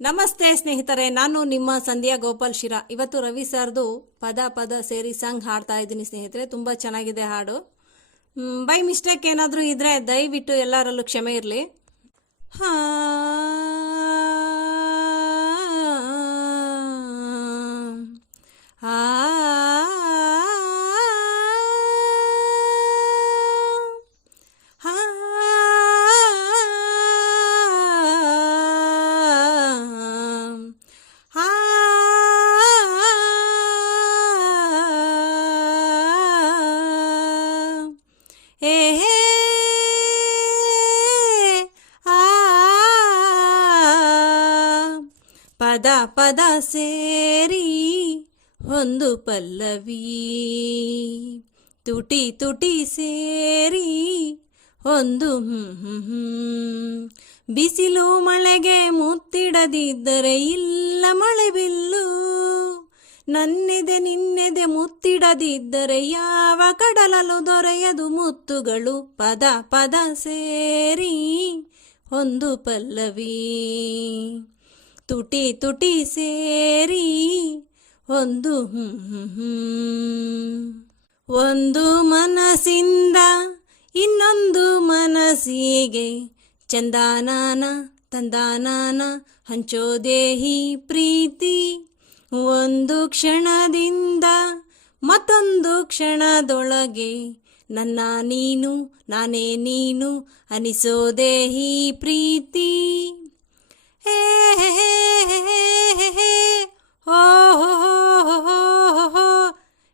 ನಮಸ್ತೆ ಸ್ನೇಹಿತರೆ, ನಾನು ನಿಮ್ಮ ಸಂಧ್ಯಾ ಗೋಪಾಲ್ ಶಿರಾ. ಇವತ್ತು ರವಿ ಸರ್ದು ಪದ ಪದ ಸೇರಿ ಸಾಂಗ್ ಹಾಡ್ತಾ ಇದ್ದೀನಿ ಸ್ನೇಹಿತರೆ. ತುಂಬ ಚೆನ್ನಾಗಿದೆ ಹಾಡು. ಬೈ ಮಿಸ್ಟೇಕ್ ಏನಾದರೂ ಇದ್ರೆ ದಯವಿಟ್ಟು ಎಲ್ಲರಲ್ಲೂ ಕ್ಷಮೆ ಇರಲಿ. ಹಾ ಪದ ಪದ ಸೇರಿ ಒಂದು ಪಲ್ಲವಿ, ತುಟಿ ತುಟಿ ಸೇರಿ ಒಂದು ಬಿಸಿಲು ಮಳೆಗೆ ಮುತ್ತಿಡದಿದ್ದರೆ ಇಲ್ಲ ಮಳೆ ಬಿಲ್ಲು, ನನ್ನೆದೆ ನಿನ್ನೆದೆ ಮುತ್ತಿಡದಿದ್ದರೆ ಯಾವ ಕಡಲಲು ದೊರೆಯದು ಮುತ್ತುಗಳು. ಪದ ಪದ ಸೇರಿ ಒಂದು ಪಲ್ಲವಿ, ತುಟಿ ತುಟಿ ಸೇರಿ ಒಂದು ಒಂದು ಮನಸ್ಸಿಂದ ಇನ್ನೊಂದು ಮನಸ್ಸಿಗೆ ಚಂದಾನಾನ ತಂದಾನಾನ ಹಂಚೋದೇ ಈ ಪ್ರೀತಿ. ಒಂದು ಕ್ಷಣದಿಂದ ಮತ್ತೊಂದು ಕ್ಷಣದೊಳಗೆ ನನ್ನ ನೀನು ನಾನೇ ನೀನು ಅನಿಸೋದೇ ಈ ಪ್ರೀತಿ. ಹೇ ಹೇ ಹೇ ಹೇ ಹೇ ಓ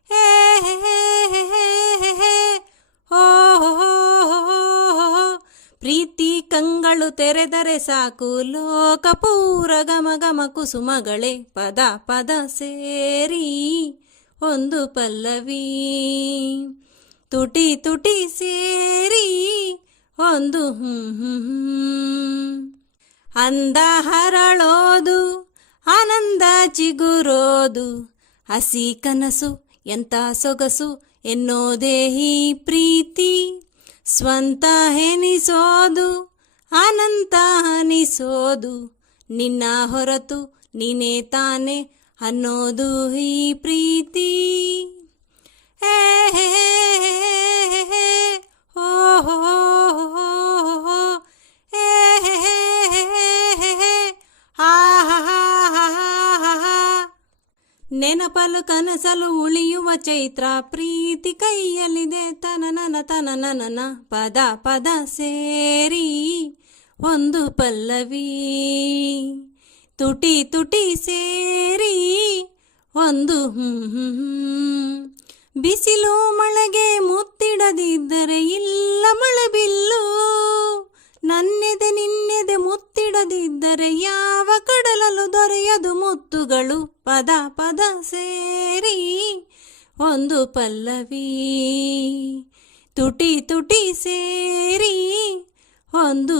ಹೇ ಹೇ ಹೇ ಓ ಪ್ರೀತಿ ಕಂಗಳು ತೆರೆದರೆ ಸಾಕು ಲೋಕ ಪೂರ ಗಮ ಗಮ ಕುಸುಮಗಳೇ. ಪದ ಪದ ಸೇರಿ ಒಂದು ಪಲ್ಲವಿ, ತುಟಿ ತುಟಿ ಸೇರಿ ಒಂದು ಅಂದ ಹರಳೋದು ಆನಂದ ಚಿಗುರೋದು, ಹಸಿ ಕನಸು ಎಂತ ಸೊಗಸು ಎನ್ನೋದೇ ಈ ಪ್ರೀತಿ. ಸ್ವಂತ ಎನಿಸೋದು ಅನಂತ ಅನಿಸೋದು, ನಿನ್ನ ಹೊರತು ನೀನೇ ತಾನೆ ಅನ್ನೋದು ಈ ಪ್ರೀತಿ. ಹೇ ಹೇ ಹೇ ಓ ನೆನಪಲು ಕನಸಲು ಉಳಿಯುವ ಚೈತ್ರ ಪ್ರೀತಿ ಕೈಯಲ್ಲಿದೆ ತನನನ ತನನನ. ಪದ ಪದ ಸೇರಿ ಒಂದು ಪಲ್ಲವಿ, ತುಟಿ ತುಟಿ ಸೇರಿ ಒಂದು ಬಿಸಿಲು ಮಳೆಗೆ ಮುತ್ತಿಡದಿದ್ದರೆ ಇಲ್ಲ ಮಳೆ ಬಿಲ್ಲು, ನನ್ನೆದೆ ನಿನ್ನೆದೆ ಮುತ್ತಿಡದಿದ್ದರೆ ಯಾವ ಕಡಲಲು ದೊರೆಯದು ಮುತ್ತುಗಳು. ಪದ ಪದ ಸೇರಿ ಒಂದು ಪಲ್ಲವಿ, ತುಟಿ ತುಟಿ ಸೇರಿ ಒಂದು